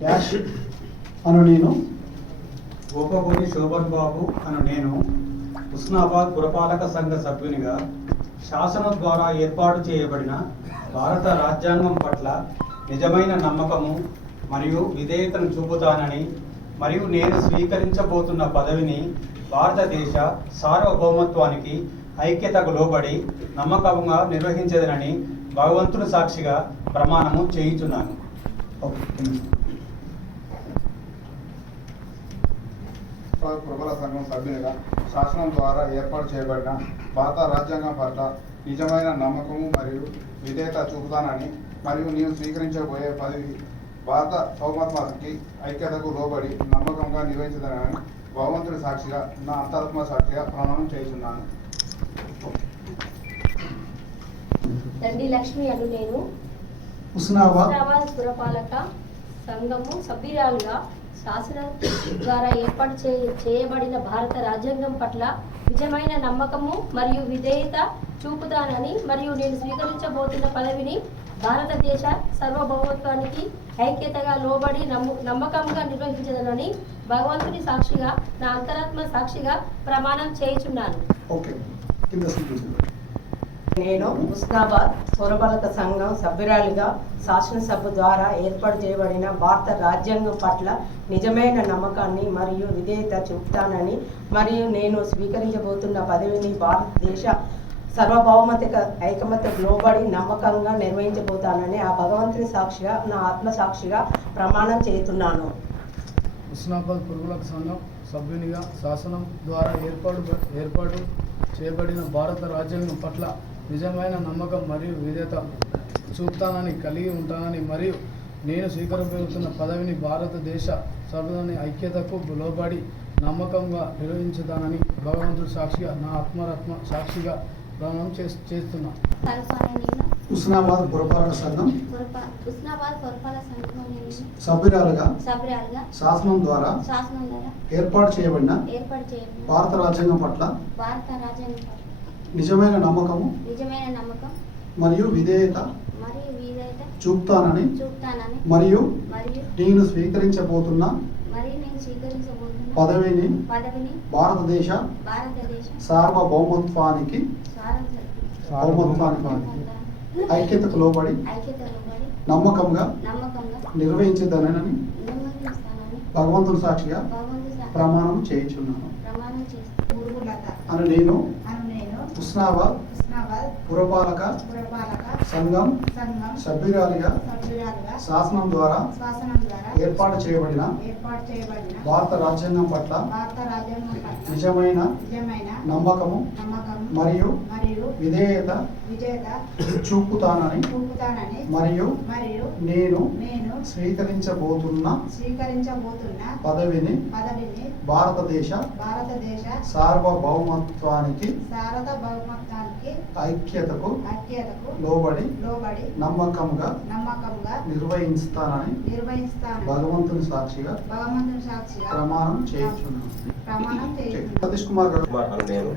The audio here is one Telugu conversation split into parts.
డాష్ అను నేను గోపగోని శోభన్ బాబు అను నేను హుస్నాబాద్ పురపాలక సంఘ సభ్యునిగా శాసనం ద్వారా ఏర్పాటు చేయబడిన భారత రాజ్యాంగం పట్ల నిజమైన నమ్మకము మరియు విధేయతను చూపుతానని మరియు నేను స్వీకరించబోతున్న పదవిని భారతదేశ సార్వభౌమత్వానికి ఐక్యతకు లోబడి నమ్మకంగా నిర్వహించదనని భగవంతుని సాక్షిగా ప్రమాణము చేయుచున్నాను. ప్రబల సంఘం సభ్యునిగా శాసనం ద్వారా ఏర్పాటు చేయబడిన భారత రాజ్యాంగం పట్ల నిజమైన నమ్మకము మరియు విధేయత చూపుతానని మరియు నేను స్వీకరించబోయే పదవి భారత సౌమత్వానికి ఐక్యతకు లోబడి నమ్మకంగా నిర్వహించదనని భగవంతుడి సాక్షిగా నా అంతరాత్మ సాక్షిగా ప్రమాణం చేస్తున్నాను. దండి లక్ష్మి అను నేను హుస్నాబాద్ పురపాలక సంఘము సభ్యురాలుగా శాసనం ద్వారా ఏర్పాటు చేయబడిన భారత రాజ్యాంగం పట్ల నిజమైన నమ్మకము మరియు విధేయత చూపుతానని మరియు నేను స్వీకరించబోతున్న పదవిని భారతదేశ సార్వభౌమత్వానికి ఐక్యతగా లోబడి నమ్మకంగా నిర్వహించదనని భగవంతుని సాక్షిగా నా అంతరాత్మ సాక్షిగా ప్రమాణం చేయుచున్నాను. నేను హుస్నాబాద్ పురపాలక సంఘం సభ్యురాలిగా శాసనసభ ద్వారా ఏర్పాటు చేయబడిన భారత రాజ్యాంగం పట్ల నిజమైన నమ్మకాన్ని మరియు విధేయత చూపుతానని మరియు నేను స్వీకరించబోతున్న పదవిని భారతదేశ సార్వభౌమతిక ఐకమత్యకు లోబడి నమ్మకంగా నిర్వహించబోతానని ఆ భగవంతుని సాక్షిగా నా ఆత్మసాక్షిగా ప్రమాణం చేస్తున్నాను. హుస్నాబాద్ పురపాలక సంఘం సభ్యునిగా శాసనం ద్వారా ఏర్పాటు చేయబడిన భారత రాజ్యాంగం పట్ల నిజమైన నమ్మకం మరియు విధేయత చూపుతానని కలిగి ఉంటానని మరియు నేను స్వీకరించబోతున్న పదవిని భారతదేశ సర్వదాని ఐక్యతకు లోబడి నమ్మకంగా నిర్వహించుతానని భగవంతుడు సాక్షిగా నా ఆత్మరత్మ సాక్షిగా ప్రమాణం చేస్తున్నా. హుస్నాబాద్ పురపాలక సంఘం సభ్యురాలుగా శాసనం ద్వారా ఏర్పాటు చేయబడిన భారత రాజ్యాంగం పట్ల నిజమైన నమ్మకం మరియు విధేయత చూపుతానని మరియు నేను స్వీకరించబోతున్న పదవిని భారతదేశ సార్వభౌమత్వానికి ఐక్యతకు లోబడి నమ్మకంగా నిర్వహించదనని భగవంతుని సాక్షిగా ప్రమాణం చేయించున్నాను అని నేను హుస్నాబాద్ పురపాలక సంఘం సభ్యురాలిగా శాసనం ద్వారా ఏర్పాటు చేయబడిన భారత రాజ్యాంగం పట్ల నిజమైన నమ్మకము మరియు విధేయత చూపుతానని మరియు నేను స్వీకరించబోతున్న పదవిని భారతదేశ సార్వభౌమత్వానికి ఐక్యతకు లోబడి నమ్మకంగా నిర్వహిస్తానని భగవంతుని సాక్షిగా ప్రమాణం చేయించున్నాను. సతీష్ కుమార్ గారు. నేను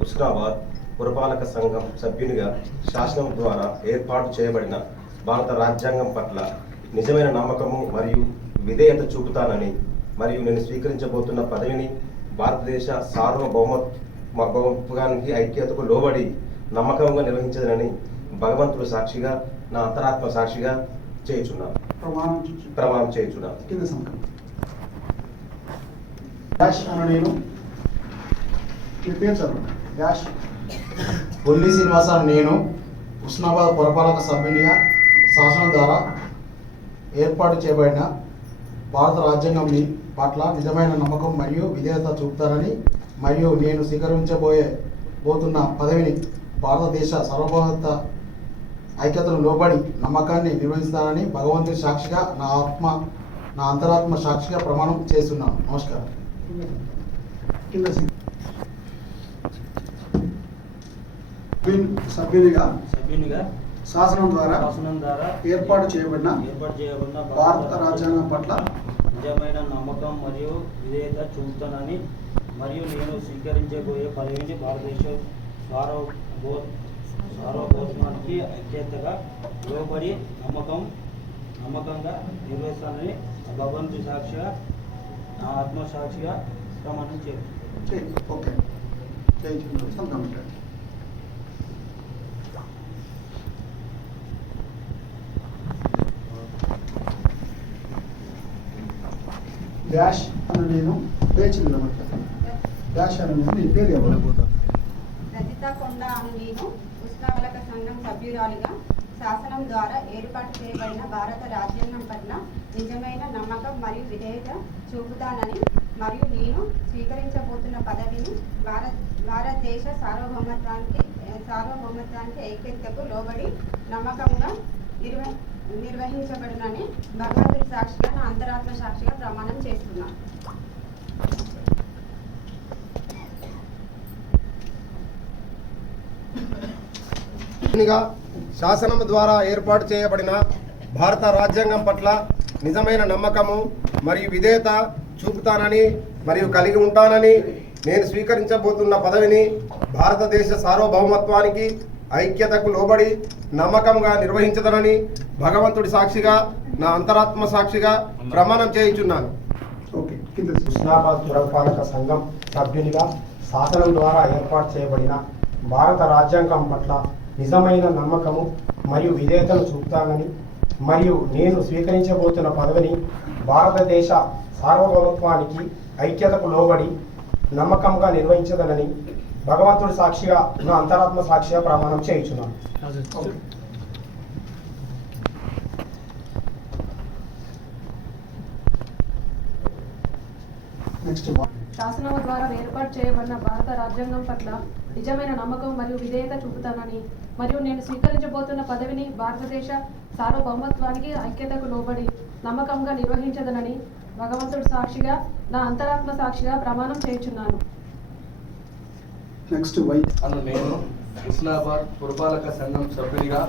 హుస్నాబాద్ పురపాలక సంఘం సభ్యునిగా శాసనం ద్వారా ఏర్పాటు చేయబడిన భారత రాజ్యాంగం పట్ల నిజమైన నమ్మకము మరియు విధేయత చూపుతానని మరియు నేను స్వీకరించబోతున్న పదవిని భారతదేశ సార్వభౌమత్వానికి ఐక్యతకు లోబడి నమ్మకంగా నిర్వహించదనని భగవంతుడు సాక్షిగా నా అంతరాత్మ సాక్షిగా చేయుచున్నాను. ప్రమాణం చేయుచున్నాను. బొల్లి శ్రీనివాసరావు నేను హుస్నాబాద్ పురపాలక సభ్యునిగా శాసనం ద్వారా ఏర్పాటు చేయబడిన భారత రాజ్యాంగం పట్ల నిజమైన నమ్మకం మరియు విధేయత చూపుతానని మరియు నేను స్వీకరించబోతున్న పదవిని భారతదేశ సార్వభౌమత్వ ఐక్యతను లోబడి నమ్మకాన్ని నిర్వహిస్తానని భగవంతుని సాక్షిగా నా అంతరాత్మ సాక్షిగా ప్రమాణం చేస్తున్నాను. నమస్కారం. సభ్యునిగా శాసనం ద్వారా ఏర్పాటు చేయబడిన భారత రాజ్యాంగం పట్ల నిజమైన నమ్మకం మరియు విధేయత చూపుతానని మరియు నేను స్వీకరించబోయే పదవిని భారతదేశ సార్వభౌమత్వానికి ఐక్యతగా లోబడి నమ్మకంగా నిర్వహిస్తానని భగవంతుడి సాక్షిగా నా ఆత్మసాక్షిగా ప్రమాణం చేయండి. ఓకే చేయించుకున్నాను. సంతకం పెట్టండి. డాష్ అని నేను పేచి డాష్ అని నేను నీ పేరు ఎవరు? రజిత కొండ అను నేను ఉష్ణవలక సంఘం సభ్యురాలిగా శాసనం ద్వారా ఏర్పాటు చేయబడిన భారత రాజ్యాంగం పట్ల నిజమైన నమ్మకం మరియు విధేయత చూపుతానని మరియు నేను స్వీకరించబోతున్న పదవిని భారతదేశ సార్వభౌమత్వానికి ఐక్యతకు లోబడి నమ్మకంగా నిర్వహించబడునని భగవంతుడి సాక్షిగా నా అంతరాత్మ సాక్షిగా ప్రమాణం చేస్తున్నాను. శాసనం ద్వారా ఏర్పాటు చేయబడిన భారత రాజ్యాంగం పట్ల నిజమైన నమ్మకము మరియు విధేయత చూపుతానని మరియు కలిగి ఉంటానని నేను స్వీకరించబోతున్న పదవిని భారతదేశ సార్వభౌమత్వానికి ఐక్యతకు లోబడి నమ్మకంగా నిర్వహించదనని భగవంతుడి సాక్షిగా నా అంతరాత్మ సాక్షిగా ప్రమాణం చేయుచున్నాను. హుస్నాబాద్ పురపాలక సంఘం సభ్యునిగా శాసనం ద్వారా ఏర్పాటు చేయబడిన భారత రాజ్యాంగం పట్ల నిజమైన నమ్మకము మరియు విధేయతను చూపుతానని మరియు నేను స్వీకరించబోతున్న పదవిని భారతదేశ సార్వభౌమత్వానికి ఐక్యతకు లోబడి నమ్మకంగా నిర్వహించదనని భగవంతుడి సాక్షిగా నా అంతరాత్మ సాక్షిగా ప్రమాణం చేయుచున్నాను. శాసనం ద్వారా ఏర్పాటు చేయబడిన భారత రాజ్యాంగం పట్ల నిజమైన నమ్మకం మరియు విధేయత చూపుతానని మరియు నేను స్వీకరించబోతున్న పదవిని భారతదేశ సార్వభౌమత్వానికి ఐక్యతకు లోబడి నమ్మకంగా నిర్వహించదనని భగవంతుడి సాక్షిగా నా అంతరాత్మ సాక్షిగా ప్రమాణం చేయుచున్నాను. అను నేను హుస్నాబాద్ పురపాలక సంఘం సభ్యునిగా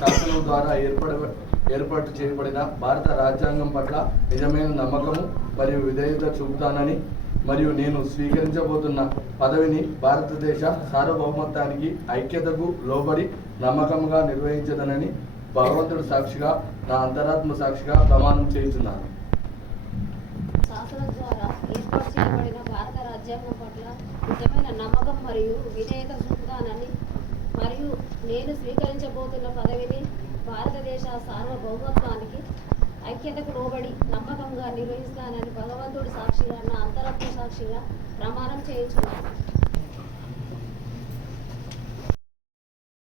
శాసనం ద్వారా ఏర్పాటు చేయబడిన భారత రాజ్యాంగం పట్ల నిజమైన నమ్మకము మరియు విధేయత చూపుతానని మరియు నేను స్వీకరించబోతున్న పదవిని భారతదేశ సార్వభౌమత్వానికి ఐక్యతకు లోబడి నమ్మకంగా నిర్వహించదనని భగవంతుడి సాక్షిగా నా అంతరాత్మ సాక్షిగా ప్రమాణం చేయుచున్నాను. శాసనం ద్వారా ఏర్పాటు చేయబడిన భారత రాజ్యాంగం పట్ల నిజమైన నమ్మకం మరియు విధేయత చూపుతానని మరియు నేను స్వీకరించబోతున్న పదవిని భారతదేశ సార్వభౌమత్వానికి ఐక్యతకు లోబడి నమ్మకంగా నిర్వహిస్తానని భగవంతుడి సాక్షిగా నా అంతరాత్మ సాక్షిగా ప్రమాణం చేయించున్నాను.